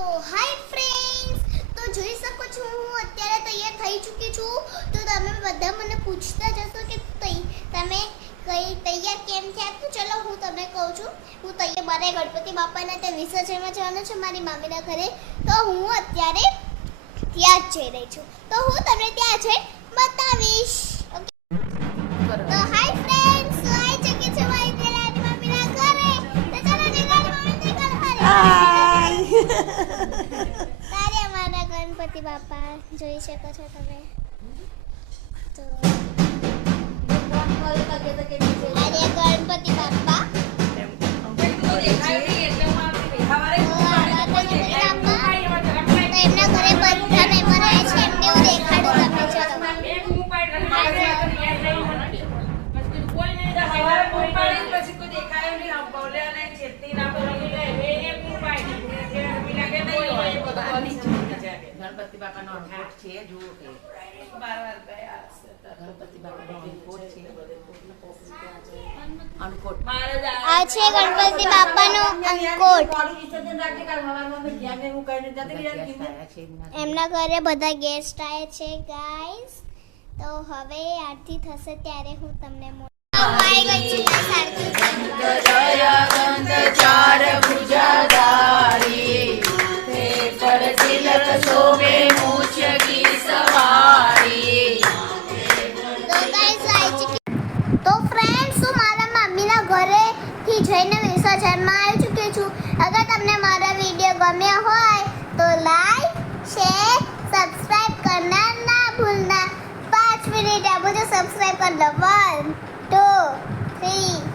તો hi friends, તો જોઈ શકો છો હું અત્યારે તૈયાર થઈ ચૂકી છું. તો તમે બધા મને પૂછતા જશો કે તમે કઈ તૈયાર કેમ થયા? તો ચલો હું તમને કહું છું. હું તૈયાર મારે ગણપતિ બાપાના ત્યાં વિસર્જનમાં જવાનું છે મારી મામીના ઘરે. તો હું અત્યારે ત્યાં જ જઈ રહી છું. તો હું તમને ત્યાં જઈ બતાવીશ. ઓકે, તો હાય ફ્રેન્ડ્સ, તો આઈ ચૂકી છું મારી તેલાની મામીના ઘરે. તો ચલો તેલાની મામીને ઘરે તારે અમારા ગણપતિ બાપા જોઈ શકો છો તમે. તો અરે ગણપતિ બાપા એમના ઘરે બધા મહેમાન આવ્યા છે. એમને હું દેખાડું તમને. ગણપતિ બાપાનો અનકોટ છે, જુઓ કે ગણપતિ બાપાનો અનકોટ છે. અનકોટ આ છે ગણપતિ બાપાનો અંકોટ. એમના ઘરે બધા ગેસ્ટ આવ્યા છે ગાઈસ. તો હવે આરતી થશે ત્યારે હું તમને તો ફ્રેન્ડ્સ, હું મારા મમ્મીના ઘરેથી જઈને વિસર્જનમાં આવી ચૂકી છું. અગર તમને મારા વિડીયો ગમ્યા હોય તો લાઈક, શેર, સબસ્ક્રાઇબ करना ना भूलना. 5 मिनट है, मुझे सब्सक्राइब कर लो. 1 2 3